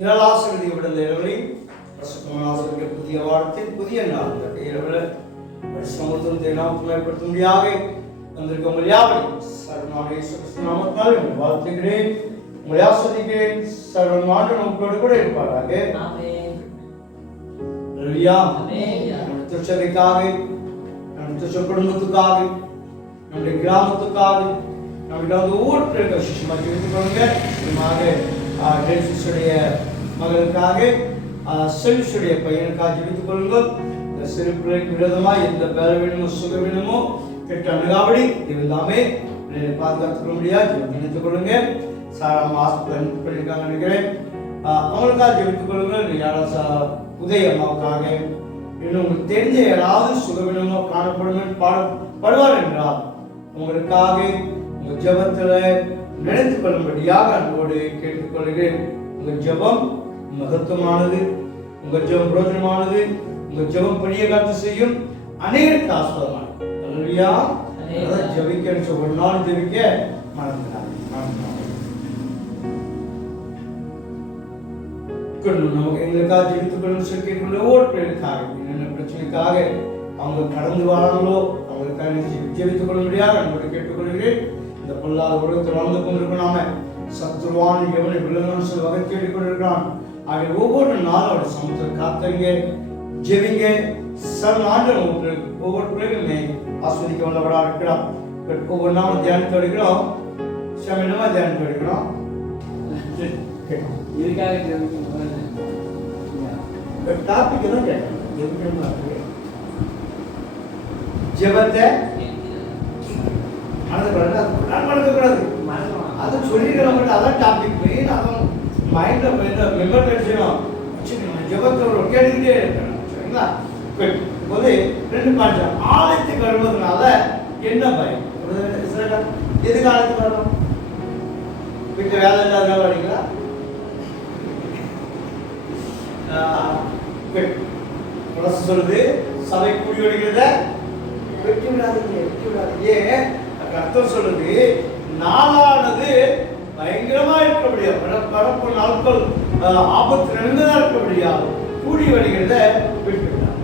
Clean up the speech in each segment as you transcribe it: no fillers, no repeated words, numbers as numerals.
நிரலாசிரிய விடுதலை ஆசிரியர் புதிய வார்த்தை புதிய நாள் இரவில் சமுத்திரம் தேனாவுக்கு மேற்படுத்தும்படியாக வந்திருக்க உங்கள் யாவரையும் சர்வநாமத்தால் வாழ்த்துகிறேன், உங்களை ஆஸ்வதிக்கிறேன். சர்வநாடு நமக்கு கூட இருப்பாராக. திருச்சபைக்காக, நம்முடைய திருச்ச குடும்பத்துக்காக, நம்முடைய கிராமத்துக்காக, நம்முடைய ஊருக்கு இருக்க சிஷ்யமாக தெரிந்து கொள்ளுங்க. டென்சிஸ்டுடைய மகளுக்காக, செல்விஷுடைய பையனுக்காக ஜெபித்துக் கொள்ளுங்கள். இந்த சிறு பிள்ளைக்கு விரோதமாக எந்த பலவீனமோ சுகவீனமோ கெட்ட அணுகாவடி இது எல்லாமே பாதுகாத்துக் கொள்ள முடியாது. ஜெபித்துக் கொள்ளுங்க. சாராம ஹாஸ்பிட்டல் பண்ணியிருக்காங்க நினைக்கிறேன், அவங்களுக்காக ஜெபித்துக் கொள்ளுங்கள். யாராவது உதய அம்மாவுக்காக, இன்னும் உங்களுக்கு தெரிஞ்ச யாராவது சுகவீனமோ காணப்படுவார் என்றால் உங்களுக்காக உங்கள் ஜெபத்தில் நினைத்துக் கொள்ளும்படியாக அன்போடு கேட்டுக்கொள்கிறேன். உங்கள் ஜெபம் மகத்துவமானது, உங்கள் ஜெபம் பிரோஜனமானது, உங்கள் ஜெபம் பெரிய காத்து செய்யும், அநேகருக்கு ஆஸ்பதமானது. அல்லேலூயா. ஜெபிக்க ஒரு நாள் ஜெபிக்க மறந்துடாது. நமக்கு எங்களுக்காக ஜெபித்துக் கொள்ளும் சொல்லிக்கொள்ள ஓட்டுக்காக என்னென்ன பிரச்சனைக்காக அவங்க கடந்து வராங்களோ அவங்களுக்காக ஜெபித்துக் கொள்ள முடியாது அன்போடு கேட்டுக்கொள்கிறேன். இந்த பொல்லாத உலகத்தில் வாழ்ந்து கொண்டிருக்கிறாம சத்துருவான் எவனை விழுங்கன்னு சொல்லி வகை தேடிக் கொண்டிருக்கிறான். ஆகிய ஒவ்வொரு நாளும் அவருடைய சமூகத்தை காத்துங்க, ஜெபிங்க. ஆண்டு ஒவ்வொரு பிள்ளைகளுமே ஆஸ்வதிக்க வல்லவராக இருக்கிறான். ஒவ்வொரு நாளும் தியானத்தை எடுக்கிறோம், என்னமா தியானத்தை எடுக்கிறோம். டாபிக் தான் கேட்கணும். ஜெபத்தை அது சொல்லிக்கிறோம், அதான் டாபிக் மெயின். அதுவும் மைண்ட்ல மெமரி செய்யணும். ஜெபத்தோட கேட்டுக்கிட்டே இருக்கணும். சரிங்களா? இப்போது 2 பாயிண்ட். ஆலயத்துக்கு வருவதனால என்ன பயம்? எதுக்கு ஆலயத்துக்கு வரணும்? வீட்டு வேலை இல்லாத வரீங்களா? சொல்லுது சபை கூடி வருகிறத வெற்றி விடாதீங்க, வெற்றி விடாதீங்க. அர்த்தம் சொல்லுது நாளானது பயங்கரமா இருக்கபடியா, பரப்பு நாட்கள் ஆபத்து நிறைந்ததா இருக்கபடியா கூடி வருகிறத வெற்றி விடாது.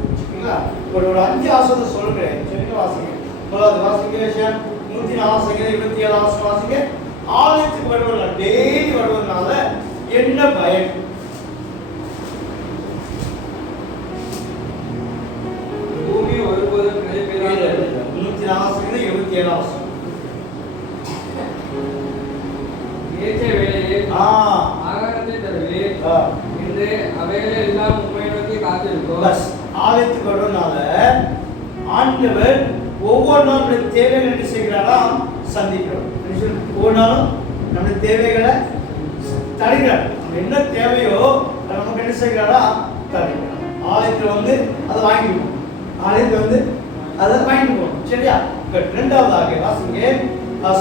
ஒரு 5 ஆசனம் சொல்றேன். சரிங்க, வாசிங்க. முதலாவது வாசிங்க 104 27 வாசிங்க. ஆலயத்துக்கு வருவதனால, டெய்லி வருவதனால என்ன பயன்? பூமி ஒருபோதும் நிலைபெறாது. 104 27 ஏற்ற வேளையே ஆகாரத்தை தருவே என்று அவைகளை எல்லாம் உண்மை நோக்கி காத்திருக்கும். ஆலயத்துக்கு வருவதனால ஆண்டவர் ஒவ்வொரு நாளும் நம்முடைய தேவைகளை என்ன செய்கிறாராம்? சந்திக்கிறோம். ஒவ்வொரு நாளும் நம்முடைய தேவைகளை தருகிறார். என்ன தேவையோ நமக்கு என்ன செய்கிறாரா? தருகிறார். ஆலயத்தில் வந்து அதை வாங்கிடுவோம். ஆலயத்தில் வந்து அதை வாங்கிட்டு போகணும். சரியா? இரண்டாவதாக வாசிங்க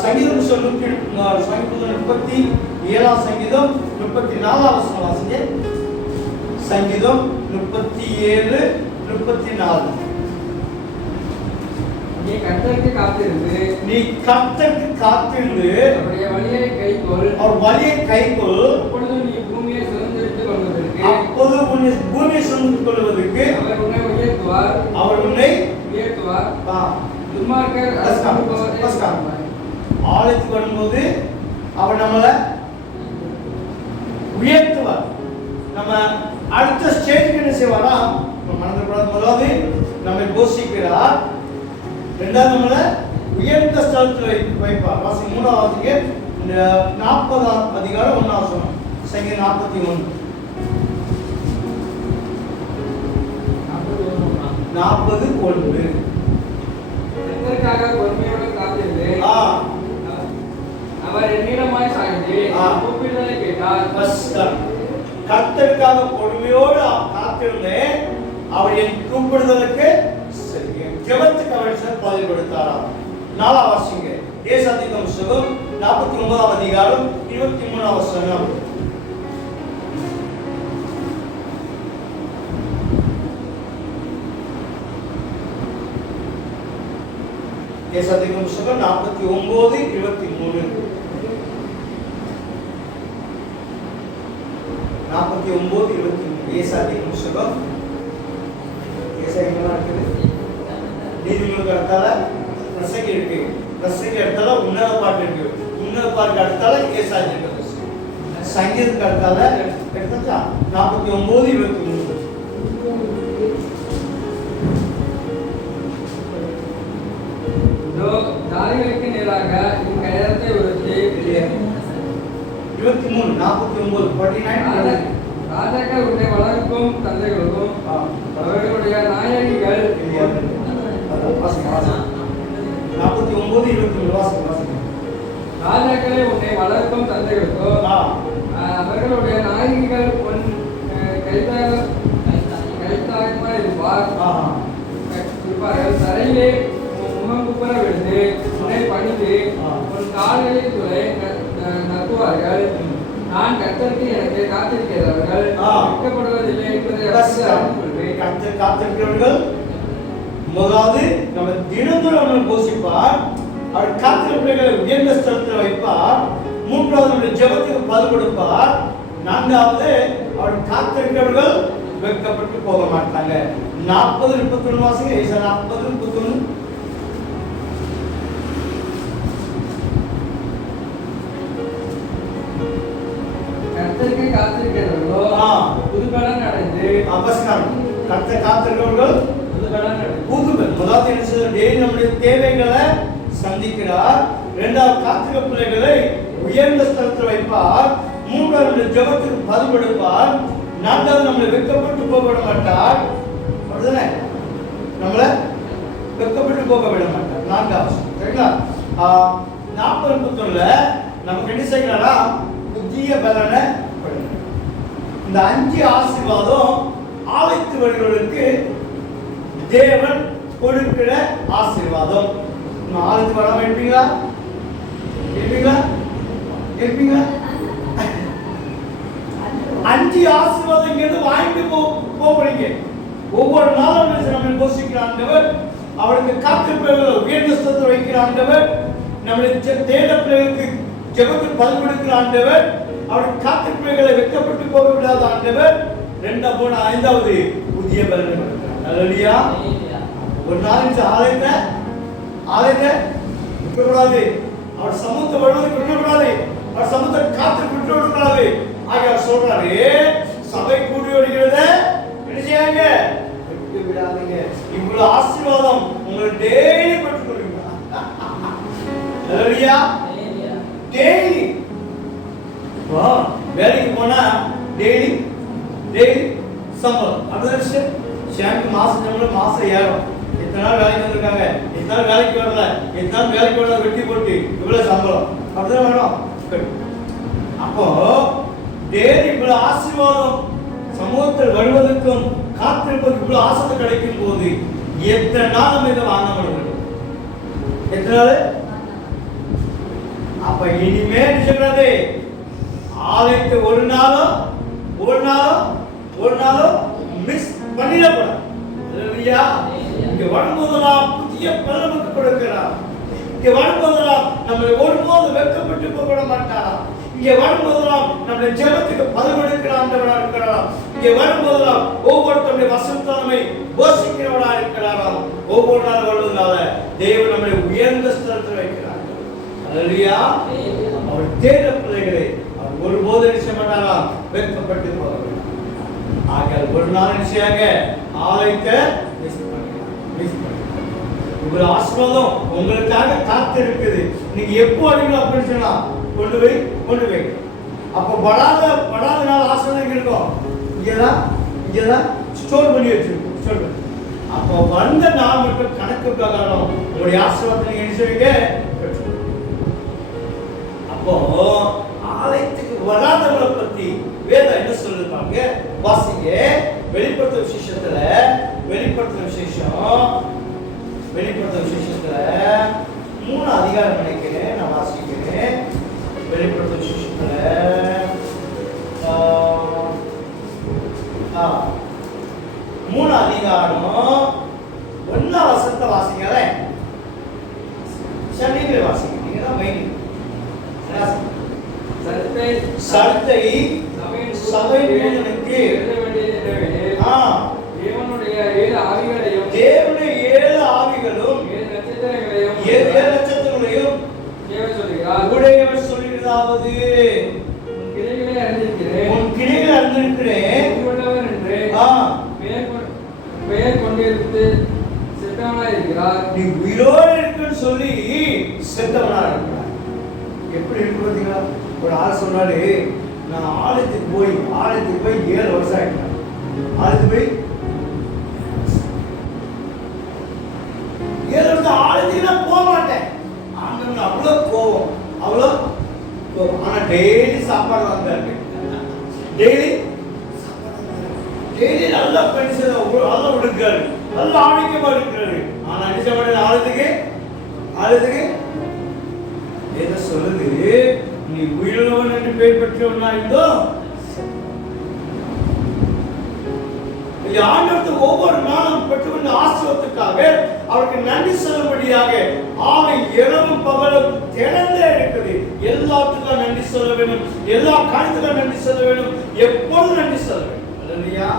சங்கீதம் 37 சங்கீதம் 34 வாசிங்க. சங்கீதம் 37 34. நீ கர்த்தருக்கு காத்திருந்து, நீ கர்த்தருக்கு காத்திருந்து அவருடைய வழியை கைக்கொள், அவர் வழியை கைக்கொள். அப்பொழுது நீ பூமியை சுதந்திரித்துக் கொள்வதற்கு, அப்போது உன்னை பூமியை சுதந்திரித்துக் கொள்வதற்கு அவர் உன்னை உயர்த்துவார், அவர் உன்னை உயர்த்துவார். துன்மார்க்கர் ஆலயத்துக்கு வரும்போது அவர் நம்மளை உயர்த்துவார். நம்ம அடுத்த ஸ்டேஜுக்கு என்ன செய்வாரா? மறந்துக்கூடாது. முதலாவது நம்மை போஷிக்கிறார், ரெண்டாவது நம்மளை உயர்ந்த ஸ்தலத்தில் வைப்பார். வாசிங்க 3வது 40ஆம் அதிகாரம் 1ஆம் வசனம். சங்கீதம் 41 41. கர்த்தருக்காக பொறுமையோடு காத்திருந்து, அவர் என்னிடமாய் சாய்ந்து கூப்பிடுதலை கேட்டார். கர்த்தருக்காக பொறுமையோடு காத்திருந்தேன், அவர் என் கூப்பிடுதலுக்கு ஜெபத்துக்கு அவர் பதில் கொடுத்தாராம். 4ஆம் வாசிங்க. ஏசாதிகாரம் புத்தகம் 49ஆம் அதிகாரம் 23ஆம் வசனம். ஏசாதிகாரம் புத்தகம் 49:23. 49:23 ஏசாயா புத்தகம். ஏசாயா எங்கெல்லாம் இருக்குது? நீதிமொழிக்கு அடுத்தால பிரசங்கி இருக்கு. பிரசங்கி அடுத்தால உன்னத பாட்டு இருக்கு. உன்னத பாட்டுக்கு அடுத்தால ஏசாயா இருக்கு. சங்கீதத்துக்கு அடுத்தால எடுத்தா 49:23. தாரிகளுக்கு நேராக என் கயத்தை உயர்த்தி 23 49 49 ராஜாக்கள் உன்னை வளர்க்கும் தந்தைகளுக்கும் அவர்களுடைய நாயகிகள் 49:23 வாசிங்க. ராஜாக்களை உன்னை வளர்க்கும் தந்தைகளுக்கும் அவர்களுடைய நாயகிகள் உன் கைத்தாகமாக இருப்பார்கள். தரையிலே முகம் குப்புற விழுந்து உன்னை பணிந்து உன் கால்களில் துளை நக்குவார்கள். நான் கர்த்தருக்கு எனக்கு காத்திருக்கிறவர்கள் வெட்கப்படுவதில்லை என்பதை கர்த்தர் காத்திருக்கிறவர்கள் முதலாவது நம்ம தினந்தோறும் அவனை போஷிப்பார். அவர் காத்திருக்கிறவர்களை உயர்ந்த ஸ்தலத்தில் வைப்பார். மூன்றாவது நம்முடைய ஜெபத்துக்கு பதில் கொடுப்பார். நான்காவது அவர் காத்திருக்கிறவர்கள் வெட்கப்பட்டு போக மாட்டாங்க. 40:31 வாசிங்க. ஏசாயா 40:31. கர்த்தருக்கு காத்திருக்கிறவர்களோ புதுபலன் அடைந்து அவசரம். கர்த்தர் காத்திருக்கிறவர்கள் புதுபலன் அடைந்து புதுபலன். முதலாவது என்ன சொல்றார்? டெய்லி நம்முடைய தேவைகளை சந்திக்கிறார். இரண்டாவது காத்திருக்கிற பிள்ளைகளை உயர்ந்த ஸ்தலத்தில் வைப்பார். மூன்றாவது ஜெபத்துக்கு பதில் கொடுப்பார். நான்காவது நம்மளை வெட்கப்பட்டு போக விட மாட்டார். அப்படிதானே? நம்மளை வெட்கப்பட்டு போக விட மாட்டார். நான்காவது சரிங்களா? 40:31 நமக்கு என்ன செய்யறாரா? புதிய பலனை. இந்த 5 ஆசீர்வாதம் ஆலயத்து வருகிறவர்களுக்கு தேவன் கொடுக்கிற ஆசீர்வாதம். ஆலயத்து வர இருப்பீங்களா? இருப்பீங்களா? இருப்பீங்களா? 5 ஆசீர்வாதம் இங்கிருந்து வாங்கிட்டு போறீங்க. ஒவ்வொரு நாளும் நம்மை போஷிக்கிற ஆண்டவர், அவருக்கு காத்திருப்பவர்களை உயர்ந்த ஸ்தலத்தில் வைக்கிற ஆண்டவர், நம்முடைய தேட பிள்ளைகளுக்கு ஜெபத்துக்கு பதில் கொடுக்கிற ஆண்டவர், அவருக்கு காத்திருப்பவர்களை வெட்கப்பட்டு போக விடாத ஆண்டவர். 5வது புதிய பலனை கொடுக்கிறார். அல்லேலூயா. ஒரு நாள் ஆலயத்தை விட்டுவிடாது. அவர் சமூகத்தை வருவதற்கு விட்டுவிடாது. அவர் சமூகத்தை காத்து விட்டுவிடக்கூடாது. ஆகிய சொல்றாரு, சபை கூடி வருகிறத என்ன செய்யாங்க? விட்டு விடாதீங்க. இவ்வளவு ஆசீர்வாதம் உங்களை டெய்லி பெற்றுக்கொள்வீங்க. அல்லேலூயா. டெய்லி வேலைக்கு போனா டெய்லி சம்பளம். அப்படிதான் ஷேம்பு மாசம் சம்பளம் மாசம் ஏறும். எத்தனை நாள் வேலைக்கு வந்திருக்காங்க, எத்தனை நாள் வேலைக்கு வரல, எத்தனை நாள் வேலைக்கு வரல, வெட்டி போட்டு இவ்வளவு சம்பளம். அப்படிதான் வேணும். அப்போ டெய்லி இவ்வளவு ஆசீர்வாதம் சமூகத்தில் வருவதற்கும் காத்திருப்பதற்கு இவ்வளவு ஆசை கிடைக்கும் போது எத்தனை நாள் நம்ம இதை வாங்க முடியும்? எத்தனை நாள்? அப்ப இனிமே சொல்றது ஆலயத்தை ஒரு நாளும் மிஸ் பண்ணிடக்கூடாது. இங்க வரும்போதெல்லாம் புதிய பலனுக்கு கொடுக்கிறார். இங்க வரும்போதெல்லாம் நம்மளை ஒருபோது வெட்கப்பட்டு போக மாட்டாரா? இங்க வரும்போதெல்லாம் நம்முடைய ஜெபத்துக்கு பதில் கொடுக்கிற ஆண்டவரா இருக்கிறாராம். இங்க வரும்போதெல்லாம் ஒவ்வொருத்தருடைய வசனத்தை போஷிக்கிறவரா இருக்கிறாராம். ஒவ்வொரு நாள் வருவதனால தேவன் நம்மளை உயர்ந்த ஸ்தலத்தில் வைக்கிறார். அல்லேலூயா. அவர் தேட பிள்ளைகளை அவர் ஒருபோது நிச்சய மாட்டாராம் வெட்கப்பட்டு போக வேண்டாம். ஆகையால் ஒரு நாள் நிச்சயமாக ஆலயத்தை உங்கள் ஆசீர்வாதம் உங்களுக்காக காத்து இருக்குது. நீங்க எப்போ அடிக்கணும் அப்படின்னு சொன்னா கொண்டு போய் அப்போ படாத நாள் ஆசீர்வாதம் இருக்கும். இங்கதான் ஸ்டோர் பண்ணி வச்சிருக்கோம். அப்போ வந்த நாள் மட்டும் கணக்கு பிரகாரம் உங்களுடைய ஆசீர்வாதத்தை நீங்க என்ன செய்வீங்க? அப்போ ஆலயத்துக்கு வராதவங்களை பத்தி வேதம் என்ன சொல்லிருப்பாங்க? வாசிங்க. வெளிப்படுத்துற விசேஷத்துல 3 அதிகாரம் நினைக்கிறேன், நான் வாசிக்கிறேன். வெளிப்படுத்துற விசேஷத்துல 3 அதிகாரம் 1 வசனத்தை வாசிங்களேன். நீங்களே வாசிங்க. நீங்க தான் மெயின். சர்த்தை சபை மூதனுக்கு எழுத வேண்டியது என்னவெனில், தேவனுடைய 7 ஆவிகளையும் 7 நட்சத்திரங்களையும் தேவன் சொல்கிறார். உடையவர் சொல்கிறதாவது, உன் கிளைகளை அறிந்திருக்கிறேன், உன் கிளைகளை அறிந்திருக்கிறேன், உயிருள்ளவர் என்று பெயர் கொண்டிருந்து செத்தவனாய் இருக்கிறார். நீ உயிரோடு இருக்குன்னு சொல்லி செத்தவனா இருக்கிறார். எப்படி இருக்கு பார்த்தீங்களா? ஒரு ஆள் சொன்னாரு, நான் ஆலயத்துக்கு போய் 7 வருஷம் ஆகிட்டேன். ஆலயத்துக்கு போய் 7 வருஷம் ஆலயத்துக்கு நான் போக மாட்டேன். ஆண்டவனுக்கு அவ்வளோ கோபம், அவ்வளோ கோபம். ஆனா டெய்லி சாப்பாடு வந்தாரு, டெய்லி நல்லா பெருசு, நல்லா விடுக்காரு, நல்லா ஆணிக்கமா இருக்கிறாரு. ஆனா அடிச்சப்பட்ட ஆலயத்துக்கு எதை சொல்லுது? நீ உயிரிழவன் என்று பெயர் பெற்றவனா இருந்தோ. ஆண்டவருக்கு ஒவ்வொரு நாளும் பெற்றுக்கொண்ட ஆசீர்வாதத்துக்காக அவருக்கு நன்றி சொல்லும்படியாக ஆவை இரவும் பகலும் திறந்தே இருக்குது. எல்லாத்துக்கும் நன்றி சொல்ல வேண்டும், எல்லா காரியத்துக்கும் நன்றி சொல்ல வேண்டும், எப்பொழுதும் நன்றி சொல்ல வேண்டும். இல்லையா?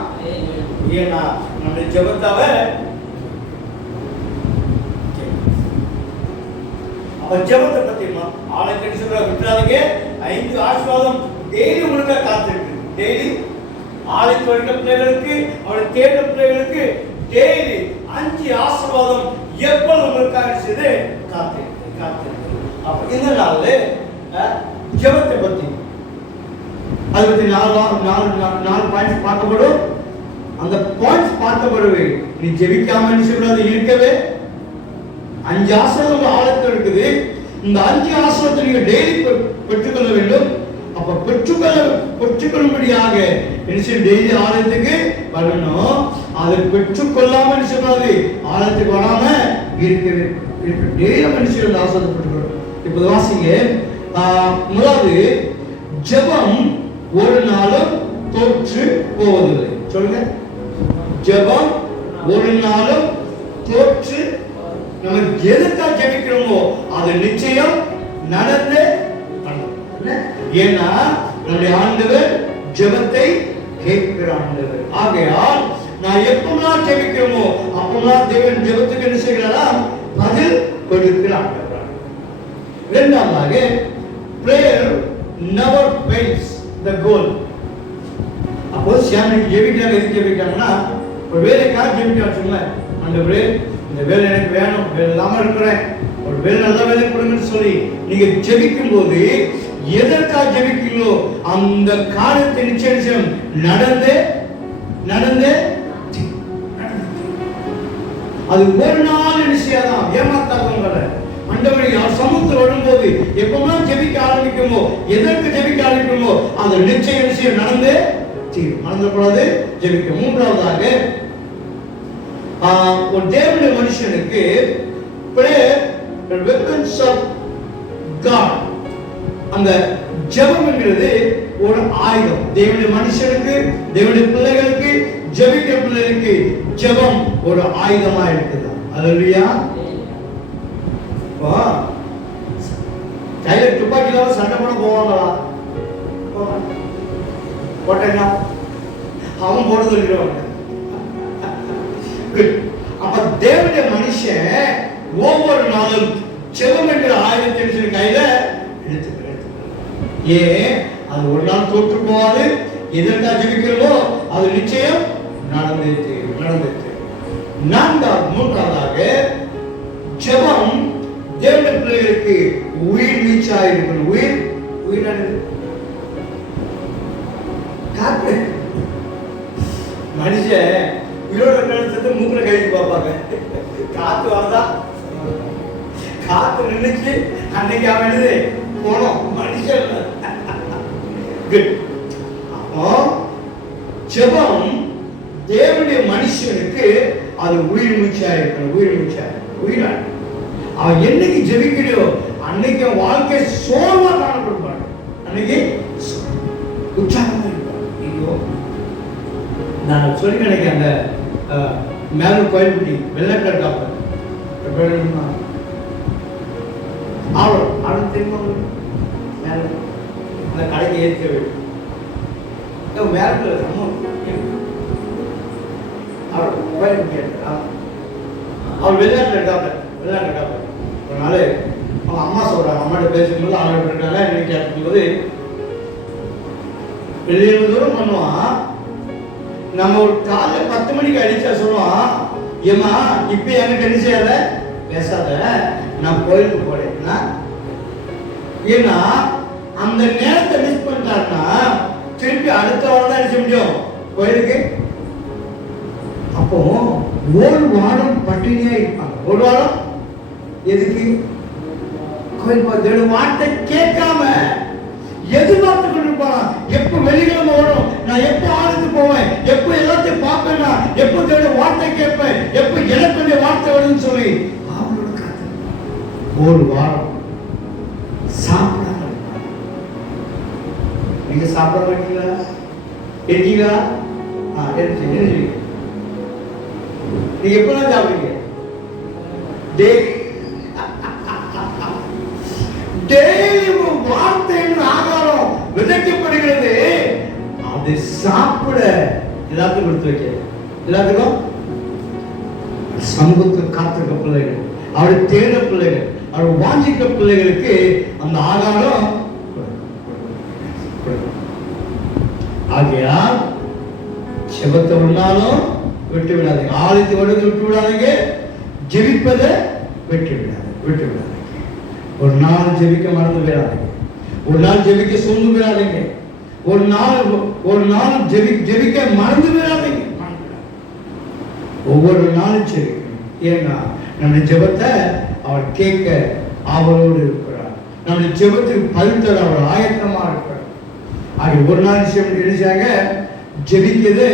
ஏன்னா நம்முடைய ஜெபத்தாவை அவர் ஜெபத்தை பத்தி ஆலயத்தை சொல்ற விட்டுறாதீங்க. 5 ஆசீர்வாதம் டெய்லி உங்களுக்கு காத்திருக்கு. டெய்லி ஆலயத்து வருகிற பிள்ளைகளுக்கு, அவருடைய தேட பிள்ளைகளுக்கு டெய்லி 5 ஆசீர்வாதம் எப்பொழுது உங்களுக்காக செய்து காத்திருக்கு. அப்ப இந்த நாள்ல ஜெபத்தை பத்தி அதை பத்தி 4 பாயிண்ட்ஸ் பார்க்கப்படும். அந்த பாயிண்ட்ஸ் பார்த்தபடுவே நீ ஜெபிக்காம நினைச்சக்கூடாது இருக்கவே. 5 ஆசீர்வாதம் ஆலயத்தில் இருக்குது. இந்த 5 ஆசீர்வாதத்தை நீங்க டெய்லி பெற்றுக்கொள்ள வேண்டும். அப்ப பெற்றுக்கொள்ளும்படியாக டெய்லி ஆலயத்துக்கு வரணும். அதை பெற்றுக்கொள்ளாம நினைச்சக்கூடாது, ஆலயத்துக்கு வராம இருக்கவே. டெய்லி மனுஷன் ஆசீர்வாதம் பெற்றுக்கொள்ளும். இப்ப வாசிங்க. முதலாவது, ஜெபம் ஒரு நாளும் தோற்று போவதில்லை. சொல்லுங்க, ஜெபம் ஒரு நாளும் தோற்று. நம்ம எதுக்காக ஜெபிக்கிறோமோ அது நிச்சயம் நடந்தே பண்ணும். ஏன்னா நம்முடைய ஆண்டவர் ஜெபத்தை கேட்கிற ஆண்டவர். ஆகையால் நான் எப்பெல்லாம் ஜெபிக்கிறோமோ அப்பெல்லாம் தேவன் ஜெபத்துக்கு என்ன செய்கிறாரா? பதில் கொடுக்கிற ஆண்டவர். இரண்டாவதாக, prayer never fails the goal. அப்போ சாமிக்கு ஜெபிக்கிறாங்க. எதுக்கு ஜெபிக்கிறாங்கன்னா, ஒரு வேலைக்காக ஜெபிக்கிறாங்க. சொல்லுங்க, ஆண்டவரே இந்த வேலை எனக்கு வேணும், வேலை இல்லாம இருக்கிறேன், ஒரு வேலை நல்ல வேலை கொடுங்கன்னு சொல்லி நீங்க ஜெபிக்கும் போது எதற்காக ஜெபிக்கிறீங்களோ அந்த காரியத்தை நிச்சயம் நடந்தே அது ஒரு நாள் நிச்சயம் ஏமாத்தாதவங்கள ஆண்டவரை சமூகத்தில் வரும்போது எப்பெல்லாம் ஜெபிக்க ஆரம்பிக்குமோ, எதற்கு ஜெபிக்க ஆரம்பிக்குமோ அது நிச்சயம் நடந்தே தீரும். மறந்துக்கூடாது ஜெபிக்க. மூன்றாவதாக, ஒரு தேவனுடைய மனுஷனுக்கு prayer the weapons of God. அந்த ஜெபம் என்கிறது ஒரு ஆயுதம். தேவனுடைய மனுஷனுக்கு, தேவனுடைய பிள்ளைகளுக்கு, ஜெபிக்கிற பிள்ளைகளுக்கு ஜெபம் ஒரு ஆயுதமா இருக்குது. அல்லேலூயா. கையில துப்பாக்கியில சண்டை போட போவாங்களா? போட்டேன்னா அவன் போட சொல்லிடுவாங்க. அப்ப தேவனுடைய மனுஷன் ஒவ்வொரு நாளும் ஜெபம் என்கிற ஆயுதத்தை கையில எடுத்துக்கிறார். ஏன்? அது ஒரு நாள் தோற்று போகாது. எதற்காக ஜெபிக்கிறோமோ அது நிச்சயம் நடந்தே. மூன்றாவதாக, ஜெபம் தேவனுடைய பிள்ளைகளுக்கு உயிர் வீச்சா இருக்கணும். உயிர் காத்து. மனுஷன் உயிரோட சேர்த்து மூக்குல கழிச்சு பார்ப்பாங்க. காத்து வரதா? காத்து நின்றுச்சு அன்னைக்கு அவன் போனோம். மனுஷன் அப்போ ஜெபம் தேவனுடைய மனுஷனுக்கு அது உயிர் மூச்சா இருக்கணும். உயிரா அவன் என்னைக்கு ஜெபிக்கிறியோ அன்னைக்கு வாழ்க்கை சோர்வா காணப்படுவாங்க. அன்னைக்கு உற்சாகமா இருப்பாங்க. ஐயோ, நான் சொல்லி நினைக்கிறேன். அந்த மேலூர் கோயில்பட்டி வெள்ளக்கடை டாக்டர் தெரியுமா? அந்த கடைக்கு ஏற்க வேண்டும். மேலே அவர் அவர் வெளிநாட்டில் இருக்காப்ல ஒரு நாள் அவங்க அம்மா சொல்கிறாங்க, அம்மாட்ட பேசும்போது அவங்க இருக்காங்க என்ன கேட்கும்போது, வெளியே தூரம் பண்ணுவான். நம்ம ஒரு காலைல 10 மணிக்கு அடிச்சா சொல்லுவான், ஏமா இப்ப எனக்கு என்ன செய்யாத பேசாத, நான் கோயிலுக்கு போறேன்னா. ஏன்னா அந்த நேரத்தை மிஸ் பண்ணிட்டாருன்னா திருப்பி அடுத்த வாரம் தான் அடிச்ச முடியும் கோயிலுக்கு. அப்போ ஒரு வாரம் பட்டினியா இருப்பாங்க. ஒரு வாரம் எதுக்கு? கோயில் வார்த்தை கேட்காம எதிர்பார்த்து கொண்டிருப்பான். எப்ப வெள்ளிக்கிழமை வரும், நான் எப்ப ஆளுக்கு போவேன், எப்ப எல்லாத்தையும் பார்ப்பேன், எப்ப தேட வார்த்தை கேட்பேன், எப்ப எனக்கு வார்த்தை வருதுன்னு சொல்லி அவங்களோட காத்து ஒரு வாரம் சாப்பிடாம. நீங்க சாப்பிட இருக்கீங்களா? இருக்கீங்களா? நீங்க எப்பதான் சாப்பிடுறீங்க? வார்த்தையின் ஆகாரம் விதைக்கப்படுகிறது. அது சாப்பிட எல்லாத்துக்கும் கொடுத்து வைக்க, எல்லாத்துக்கும் சமூகத்தில் காத்திருக்க பிள்ளைகள், அவருடைய தேட பிள்ளைகள், அவர் வாஞ்சிக்க பிள்ளைகளுக்கு அந்த ஆகாரம். ஆகையால் செபத்தை ஒன்றாலும் விட்டு விடாதீங்க, ஆலயத்தை வருவதை விட்டு விடாதீங்க, ஜெபிப்பதை விட்டு விடாதீங்க. ஒரு நாள் ஜெபிக்க மறந்து போயிடாதீங்க, ஒரு நாள் ஜெபிக்க சோர்ந்து போயிடாதீங்க, ஒரு நாள் ஜெபிக்க மறந்து போயிடாதீங்க. ஒவ்வொரு நாளும் ஜெபிக்கணும். ஏன்னா நம்முடைய ஜெபத்தை அவர் கேட்க அவரோடு இருக்கிறார். நம்முடைய ஜெபத்துக்கு பதில் தர அவர் ஆயத்தமா இருக்கிறார். ஆகிய ஒரு நாள் நினைச்சாங்க ஜெபிக்கிறது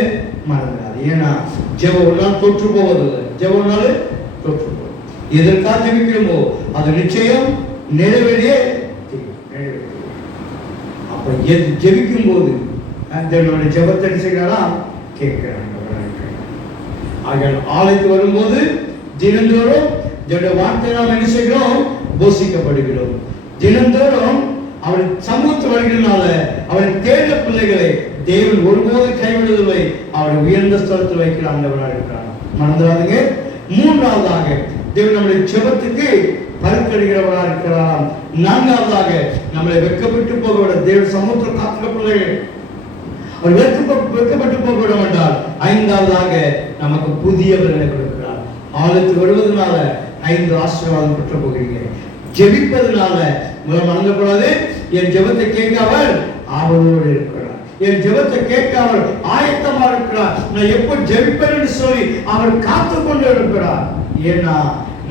மறந்துடாது. ஏன்னா ஜெபம் ஒரு நாள் தோற்று போவதில்லை, ஜெபம் ஒரு நாள் தோற்று போவது. எதற்காக ஜெபிக்கிறோமோ அது நிச்சயம் நிறைவேறியே. அப்ப ஜெபிக்கும் போது அந்த ஜெபத்தை செய்யலாம் கேட்கிறாங்க. ஆலயத்துக்கு வரும்போது தினந்தோறும் வார்த்தை நாம் என்ன செய்கிறோம்? போஷிக்கப்படுகிறோம். தினந்தோறும் அவர் சமூகத்தில் வருகிறதுனால அவரை தேட பிள்ளைகளை தேவன் ஒருபோது கைவிடுவதில்லை, அவரை உயர்ந்த ஸ்தலத்தில் வைக்கிற ஆண்டவராக இருக்கிறார். மறந்துடாதீங்க. மூன்றாவதாக தேவன் நம்முடைய ஜெபத்துக்கு பரிந்துரைக்கிறவராக இருக்கிறார். நான்காவதாக நம்மளை வெட்கப்பட்டு போக விட தேவன் சமூகத்தில் காத்துக்க பிள்ளைகள் அவர் வெட்கப்பட்டு போக விட மாட்டார். ஐந்தாவதாக நமக்கு புதிய பலனை கொடுக்கிறார். ஆலயத்துக்கு வருவதனால 5 ஆசீர்வாதம் பெற்ற போகிறீங்க. ஜெபிப்பதனால முதல் மறந்துக்கூடாது, என் ஜெபத்தை கேட்க அவர் ஆவலோடு இருக்கிறார். என் ஜெபத்தை கேட்க அவர் ஆயத்தமா இருக்கிறார். நான் எப்போ ஜெபிப்பேன் என்று சொல்லி அவர் காத்து கொண்டு இருக்கிறார். ஏன்னா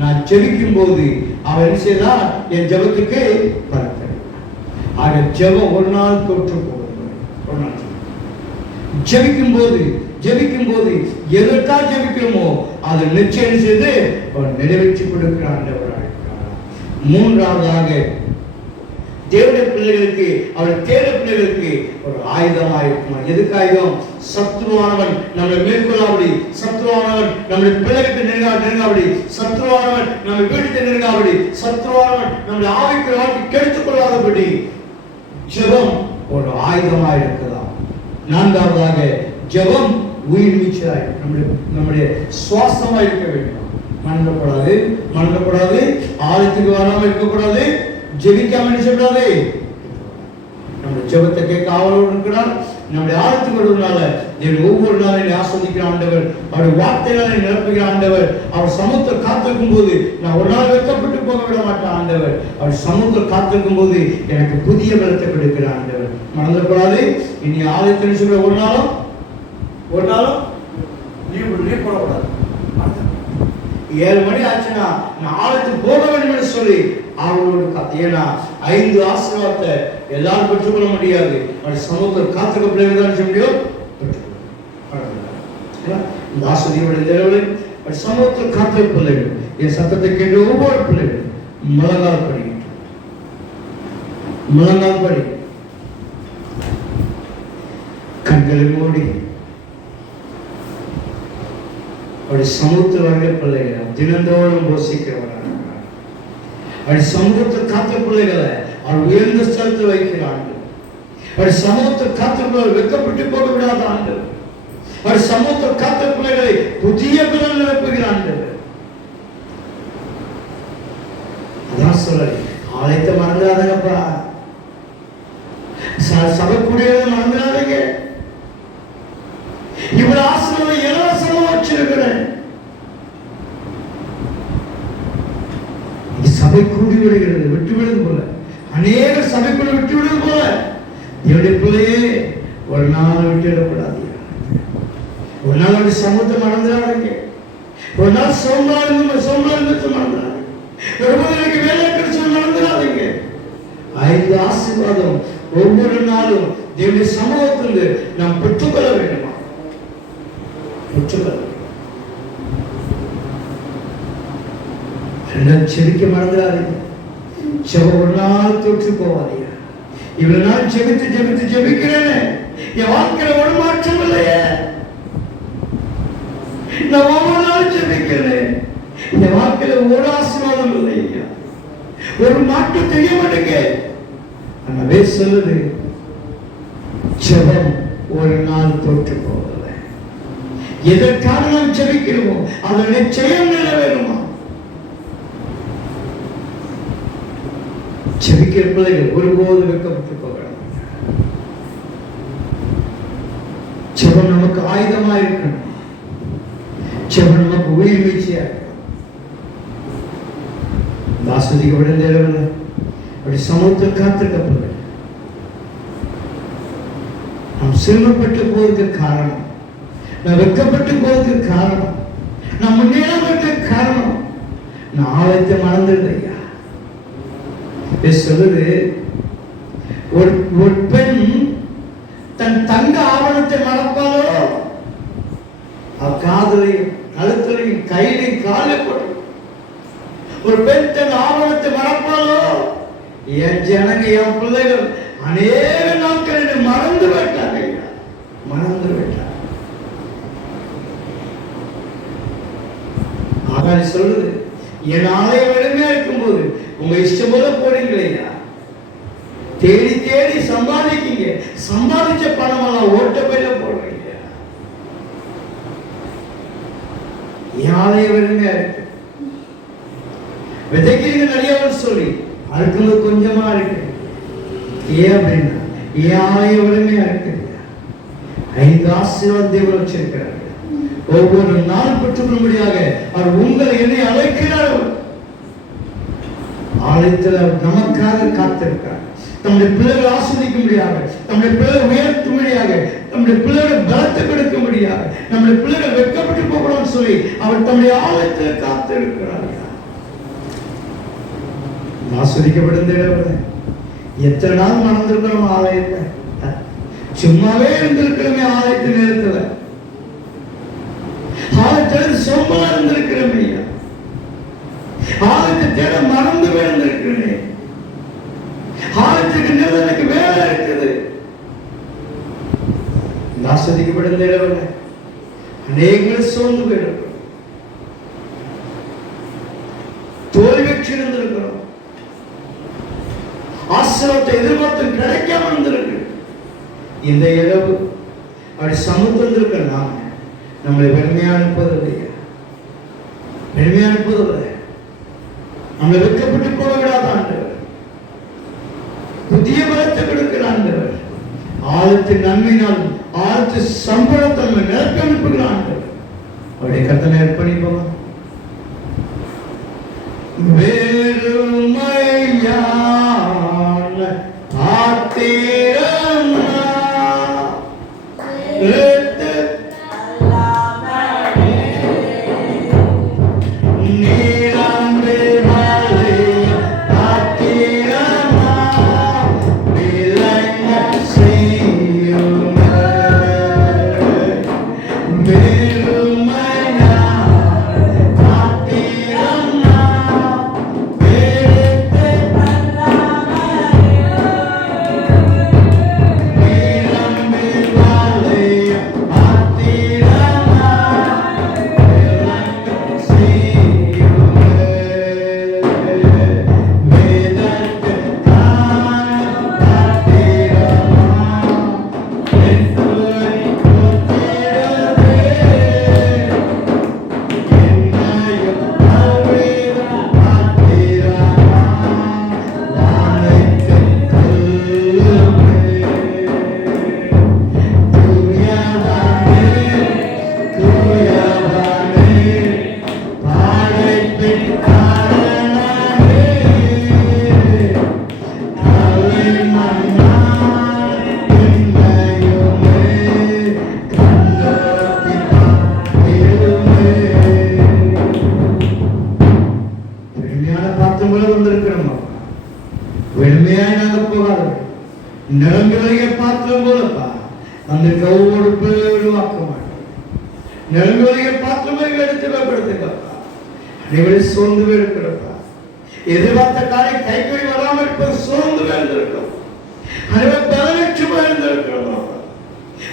நான் ஜெபிக்கும் போது அவர் என்ன செய்தார்? என் ஜெபத்துக்கு பலன். ஆக ஜெபம் ஒரு நாள் தோற்று போவது. ஒரு நாள் ஜெபிக்கும் போது எதற்காக ஜெபிக்கிறோமோ அதை நிச்சயம் செய்து அவர் நிறைவேற்றி கொடுக்கிறார். மூன்றாவதாக தேவனுடைய பிள்ளைகளுக்கு, அவர் தேட பிள்ளைகளுக்கு ஒரு ஆயுதமாக இருக்கும். எதுக்கு ஆயுதம்? சத்ருவானவன் நம்மளை மேற்கொள்ளாபடி, சத்ருவானவன் நம்முடைய பிள்ளைகளுக்கு நெருங்காபடி, சத்ருவானவன் நம்ம வீட்டுக்கு நெருங்காபடி, சத்ருவானவன் நம்முடைய ஆவிக்கு வாழ்க்கை கெடுத்துக் கொள்ளாதபடி ஜெபம் ஒரு ஆயுதமாக இருக்கலாம். நான்காவதாக ஜெபம் உயிர் நீச்சலாய் நம்முடைய சுவாசமாக இருக்க வேண்டும். மறந்துக்கூடாது. ஆலயத்துக்கு வராமல் இருக்கக்கூடாது, ஜெபிக்காம நினைச்சக்கூடாது. நம்முடைய ஜெபத்தை கேட்க ஆவலோடு இருக்கிறார். நம்முடைய ஆலயத்துக்கு வருவதனால தேவன் ஒவ்வொரு நாளையும் ஆஸ்வதிக்கிற ஆண்டவர், அவருடைய வார்த்தைகளை நிரப்புகிற ஆண்டவர். அவர் சமூகத்தில் காத்திருக்கும் போது நான் ஒரு நாள் வெட்கப்பட்டு போக விட மாட்டேன் ஆண்டவர். அவர் சமூகத்தில் காத்திருக்கும் போது எனக்கு புதிய பலத்தை கொடுக்கிற ஆண்டவர். மறந்துக்கூடாது. இனி ஆலயத்தில் சொல்ற ஒரு நாளும் லீவ் போடக்கூடாது. 7 மணி ஆச்சுன்னா நான் ஆலயத்துக்கு போக வேண்டும் என்று சொல்லி அவரோடு காத்து. ஏன்னா 5 ஆசீர்வாதத்தை எல்லாரும் பெற்றுக்கொள்ள முடியாது. அவருடைய சமூகத்தில் காத்துக்க பிள்ளைகள் தான் செய்ய முடியும். இந்த ஆசிரியருடைய தேவையை சமூகத்தில் காத்துக்க பிள்ளைகள், என் சத்தத்தை கேட்டு ஒவ்வொரு பிள்ளைகள் முழங்கால் படி கண்களை மூடி அவருடைய சமூகத்தில் வருகிற பிள்ளைகளை தினந்தோறும் போஷிக்கிறவராக இருக்கிறார். அவருடைய சமூகத்தில் காத்த பிள்ளைகளை அவர் உயர்ந்த ஸ்தலத்தில் வைக்கிறார்கள். அவர் சமூகத்தில் காத்திருப்பவர் வெட்கப்பட்டு போக விடாத ஆண்டவர். அவர் சமூகத்தில் காத்த பிள்ளைகளை புதிய பலன் நிரப்புகிற ஆண்டவர். அதான் சொல்ல, ஆலயத்தை மறந்துடாதங்கப்பா, சபைக்குடியதை மறந்துடாதீங்க. இவ்வளவு ஆசீர்வாதம் இலவசமா வச்சிருக்கிறேன். சபை கூடி விடுகிறது, விட்டு விடுவது போல, அநேக சபைக்குள்ள விட்டு விடுவது போல என்னுடைய பிள்ளையே ஒரு நாள் விட்டுவிடக்கூடாது. ஒரு நாள் அப்படி சமூகத்தை மறந்துடாதீங்க. ஒரு நாள் சோம்பலாக மறந்துடாதீங்க. ஒருபோது எனக்கு வேலை கிடைச்ச மறந்துடாதீங்க. 5 ஆசீர்வாதம் ஒவ்வொரு நாளும் தேவனுடைய சமூகத்திலிருந்து நாம் பெற்றுக்கொள்ள வேண்டுமா? பெற்றுக்கொள்ள. செபிக்க மறந்துடாதீங்க. செபம் ஒரு நாள் தோற்று போவாதீங்க. இவ்வளவு நாள் ஜெபிக்கிறேன், என் வாழ்க்கையில ஒரு மாற்றம் இல்லையே. நான் ஒவ்வொரு நாள் ஜெபிக்கிறேன், என் வாழ்க்கையில ஒரு ஆசீர்வாதம் இல்லையா, ஒரு மாற்றம் தெரிய மாட்டேங்க. அந்த சொல்லுது, ஜெபம் ஒரு நாள் தோற்று போவதில்லை. எதற்காக நாம் ஜெபிக்கிறோமோ அதை நிச்சயம் நிறைவேறுமா? ஜெபிக்கிற பிள்ளைகள் ஒருபோது வெட்கப்பட்டு போகலாம். ஜெபம் நமக்கு ஆயுதமா இருக்கணும். ஜெபம் நமக்கு உயிர் வீழ்ச்சியா இருக்கணும். ஆஸ்வதிக்கப்பட அப்படி சமூகத்தில் காத்திருக்கப்பட நாம் சிரமப்பட்டு போவதற்கு காரணம், நான் வெட்கப்பட்டு போவதற்கு காரணம், நான் முன்னேறதற்கு காரணம், நான் ஆலயத்தை மறந்துடுறேன். சொல்லுது, ஒரு பெண் தன் தங்க ஆவணத்தை மறப்பாலோ, காதலையும் கழுத்தலையும் கையிலையும் காலை போட்டு ஒரு பெண் தன் ஆவணத்தை மறப்பாலோ, என் ஜனங்க என் பிள்ளைகள் அநேக நாட்கள் என்னை மறந்து விட்டாங்க. ஆகாரி சொல்லுது, என் ஆலயம் வெறுமையா இருக்கும்போது உங்க இஷ்டம் போல போறீங்களா? தேடி தேடி சம்பாதிக்கீங்க, சம்பாதிச்ச பணம் எல்லாம் ஓட்ட பையில போடுறீங்க. என் ஆலயம் வெறுமையா இருக்கு. விதைக்கிறீங்க நிறையவன் சொல்லி அறுக்கும்போது கொஞ்சமா இருக்கு. ஏன் அப்படின்னா என் ஆலயம் வெறுமையா இருக்கு. 5 ஆசீர்வாதம் தேவன் வச்சிருக்கிறார். ஒவ்வொரு நாள் பெற்றுக்கொள்ளும்படியாக அவர் உங்களை என்னை அழைக்கிறார். ஆலயத்தில் நமக்காக காத்திருக்கிறார். நம்முடைய பிள்ளைகள் ஆஸ்வதிக்கும்படியாக, நம்முடைய பிள்ளைகள் உயர்த்தும்படியாக, நம்முடைய பிள்ளைகள் பலத்தை கொடுக்கும்படியாக, நம்முடைய பிள்ளைகள் வெட்கப்பட்டு போகணும்னு சொல்லி அவர் தம்முடைய ஆலயத்தில் காத்திருக்கிறார். ஆஸ்வதிக்கப்படுத்த எத்தனை நாள் மறந்திருக்கிறோம் ஆலயத்தை? சும்மாவே இருந்திருக்கிறோமே ஆலயத்து நேரத்தில். ஆலயத்தில் சோம்பலா இருந்திருக்கிறோமே. ஆலயத்தை தேட மறந்து இருந்திருக்கிறேன். ஆலயத்துக்கு நேரம் எனக்கு வேலை இருக்குது. ஆஸ்வதிக்கப்படுத்த இடவில்லை. அநேகங்கள் சோர்ந்து போயிருக்கிறோம், தோல்வி வெற்றி இருந்திருக்கிறோம், ஆசீர்வாதத்தை எதிர்பார்த்து கிடைக்காம இருந்திருக்கு. இந்த இரவு அப்படி சமூகத்தில் இருக்கிற நாம நம்மளை பெருமையா அனுப்புவதில்லை, நம்மளை வெட்கப்பட்டு போக விடாத ஆண்டவர், புதிய பலத்தை கொடுக்கிற ஆண்டவர், ஆழத்தின் நன்மையினால் ஆழத்து சம்பளத்தை நிரப்பி அனுப்புகிற ஆண்டவர். அவருடைய கர்த்தனை அர்ப்பணிப்போம். நிரம்பி வருகிற பாத்திரம் போலப்பா அந்த ஒவ்வொரு பிள்ளை உருவாக்க மாட்டோம். நிரம்பி வருகிற பாத்திரமே எடுத்து பயன்படுத்துங்கப்பா. அனைவரை சோர்ந்து இருக்கிறப்பா, எதிர்பார்த்த காரியம் கைப்பறி வராமல் இருப்பது சோர்ந்து இருந்திருக்கிறோம். அனைவரை பலனற்று இருந்திருக்கிறோம்,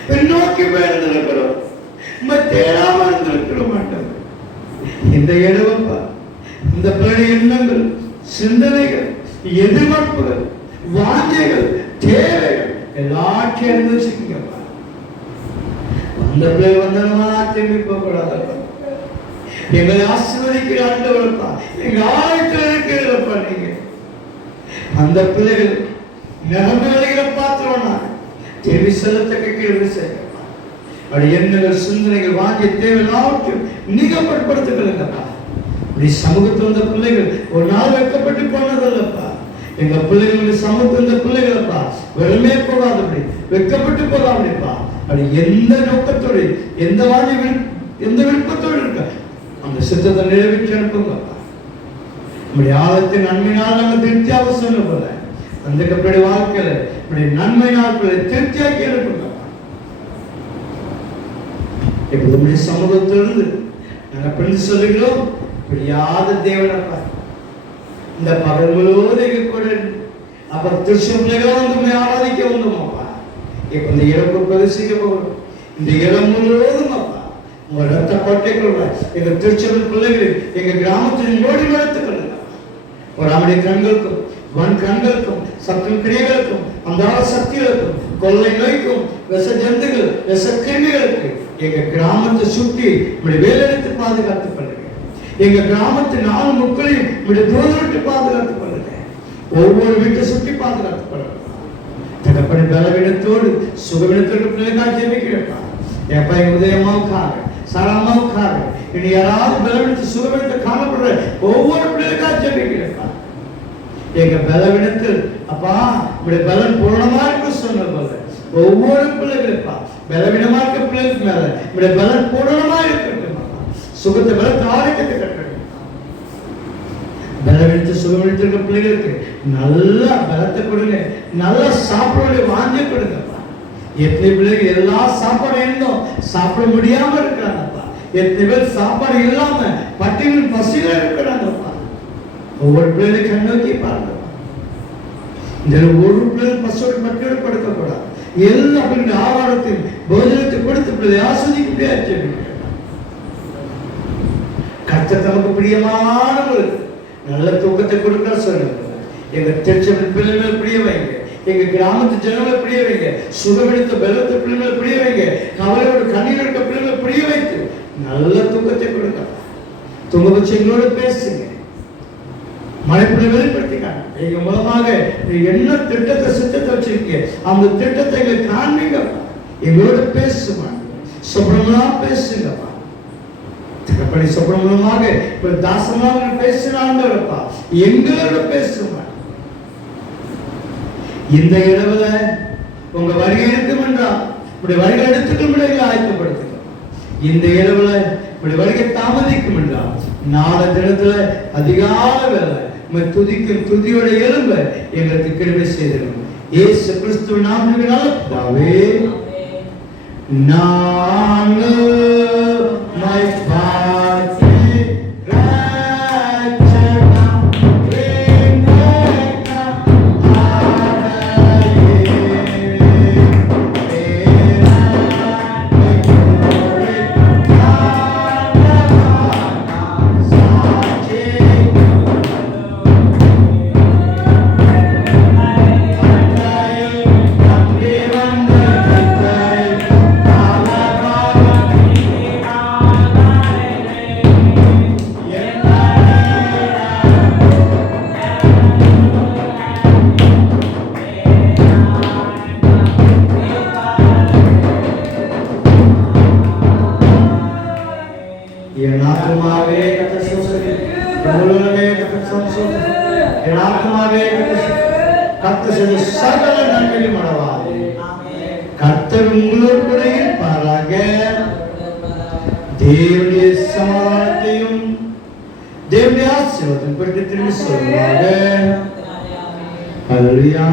பின்னோக்கி இருந்திருக்கிறோம், தேடாமல் இருந்திருக்கிறோம் மாட்டோம். இந்த இடவப்பா இந்த பிள்ளை எண்ணங்கள், சிந்தனைகள், எதிர்பார்ப்புகள், வாஞ்சைகள், தேவைகள் எல்லாத்தையும் அனுபவிச்சுக்கீங்கப்பா. அந்த பிள்ளை வந்தனமா திரும்பி போகக்கூடாதப்பா. எங்களை ஆசீர்வதிக்கிற ஆண்டவரப்பா, எங்க ஆலயத்தில் இருக்கிறப்பா. நீங்க அந்த பிள்ளைகள் நிரம்பி வருகிற பாத்திரம்னா தேவி செல்லத்தக்க கீழே செய்யப்பா. அப்படி எண்ணங்கள், சிந்தனைகள், வாங்கிய தேவை எல்லாவற்றையும் நீங்க பட்படுத்துகிறப்பா. இப்படி சமூகத்தில் வந்த பிள்ளைகள் ஒரு நாள் வைக்கப்பட்டு போனதில்லப்பா. எங்க பிள்ளைகளுக்கு சமூகத்தில் வந்த பிள்ளைகளப்பா வெறுமே போகாதபடி, வெக்கப்பட்டு போகாதபடிப்பா. அப்படி எந்த நோக்கத்தோடு, எந்த வாங்கி, எந்த விருப்பத்தோடு இருக்க அந்த சித்தத்தை நிறைவேற்றி அனுப்புங்கப்பா. நம்முடைய ஆழத்தின் நன்மையினால் நாங்கள் திருப்தியாக சொல்ல போல அந்த கப்படி வாழ்க்கையில நம்முடைய நன்மை நாட்களை திருப்தியாக்கி அனுப்புங்கப்பா. இப்ப நம்முடைய சமூகத்திலிருந்து நாங்கள் பிரிந்து சொல்லுகிறோம், பிரியாத தேவனப்பா இந்த பகல் முழுவதும் எங்க கூட அப்ப திருஷ்யம் பிள்ளைகளும் வந்து ஆராதிக்க வந்தோம்ப்பா. இப்ப இந்த இறப்பு பிரதேசிக்க போகிறோம். இந்த இடம் முழுவதும் அப்பா உங்க ரத்த கோட்டைக்குள்ள எங்க திருச்சபை பிள்ளைகள் எங்க கிராமத்தில் ஓடி வளர்த்துக்கொள்ளுங்க. ஒரு நம்முடைய கண்களுக்கும், வன் கண்களுக்கும், சத்து கிரியைகளுக்கும், அந்த சக்திகளுக்கும், கொள்ளை நோய்க்கும், விஷ ஜந்துகள், விஷ கிருமிகளுக்கு எங்க கிராமத்தை சுற்றி இப்படி வேலெடுத்து பாதுகாத்துக் கொள்ளுங்க. எங்க கிராமத்து 4 முக்களையும் இப்படி தூரவிட்டு பாதுகாத்துக் கொள்ளுங்க. ஒவ்வொரு வீட்டை சுற்றி பாதுகாத்துக் கொள்ளுங்க. தகப்படி பலவீனத்தோடு சுகவீனத்தோடு பிள்ளைகள் ஜெபிக்கிறப்பா. என் பையன் உதயமாவுக்காக, சாராமாவுக்காக, இனி யாராவது பலவீனத்தை சுகவீனத்தை காணப்படுற ஒவ்வொரு பிள்ளைகளுக்காக ஜெபிக்கிறப்பா. எங்க பலவீனத்தில் அப்பா இப்படி பலன் பூர்ணமா இருக்க சொன்ன போல ஒவ்வொரு பிள்ளைகளுப்பா பலவீனமா இருக்க பிள்ளைகளுக்கு மேல இப்படி பலன் பூர்ணமா இருக்கட்டும். சுகத்தை பலத்தை ஆரோக்கியத்தை கட்டணும். பலவீனத்தை சுகவீனத்திற்க பிள்ளைகளுக்கு நல்ல பலத்தை கொடுங்க, நல்லா சாப்பிட வாங்கி கொடுங்கப்பா. எத்தனை பிள்ளைகள் எல்லா சாப்பாடு இருந்தும் சாப்பிட முடியாம இருக்கிறாங்கப்பா. எத்தனை பேர் சாப்பாடு இல்லாம பட்டியலின் பசியில இருக்கிறாங்கப்பா. ஒவ்வொரு பிள்ளைகளுக்கு கண்ணோக்கி பாருங்க. இந்த ஒரு பிள்ளைகள் பசியோடு பட்டியோடு படுக்கக்கூடாது. எல்லா பிள்ளைகளும் ஆகாரத்தில் போஜனத்தை கொடுத்து பிள்ளை ஆஸ்வதிக்க முடியாது. கர்த்தர் தமக்கு பிரியமான ஒரு நல்ல தூக்கத்தை கொடுக்க சொல்லுங்க. எங்க திருச்சபை பிள்ளைகள் பிரிய வைங்க, எங்க கிராமத்து ஜனங்களை பிரிய வைங்க, சுகமெடுத்த பலத்த பிள்ளைகளை பிரிய வைங்க, கவலையோட கண்ணீர் இருக்க பிள்ளைகளை பிரிய வைத்து நல்ல தூக்கத்தை கொடுக்க. தூங்க வச்சு எங்களோட பேசுங்க, மழைப்படி வெளிப்படுத்திக்காங்க. எங்க மூலமாக என்ன திட்டத்தை சித்தத்தை வச்சிருக்கீங்க அந்த திட்டத்தை எங்களுக்கு காண்பீங்க. எங்களோட பேசுமா, சுப்ரமணம் பேசுங்கப்பா. தகப்படி சுப்ரமணமாக இப்ப தாசமாக பேசினாங்கப்பா, எங்களோட பேசுமா. இந்த இடத்துல உங்க வருகை இருக்கும் என்றால் இப்படி வருகை எடுத்துக்கொள்ள ஆயத்தப்படுத்துங்க. இந்த இடத்துல இப்படி வருகை தாமதிக்கும் என்றால் நாளை தினத்துல அதிகால வேலை துதிக்கும் துதியோட எழும்ப எங்களுக்கு கிருபை செய்திடும். இயேசு கிறிஸ்துவ நாமத்தினால பிதாவே, நானு மை பாத்தி சகல நன்மையும் அடைவார். கர்த்தர் உங்களோடு கூட இருப்பாராக. தேவனுடைய சமாதானத்தையும் தேவனுடைய ஆசீர்வாதத்தையும் பெற்று திரும்பி சொல்வாங்க. ஹல்லேலூயா.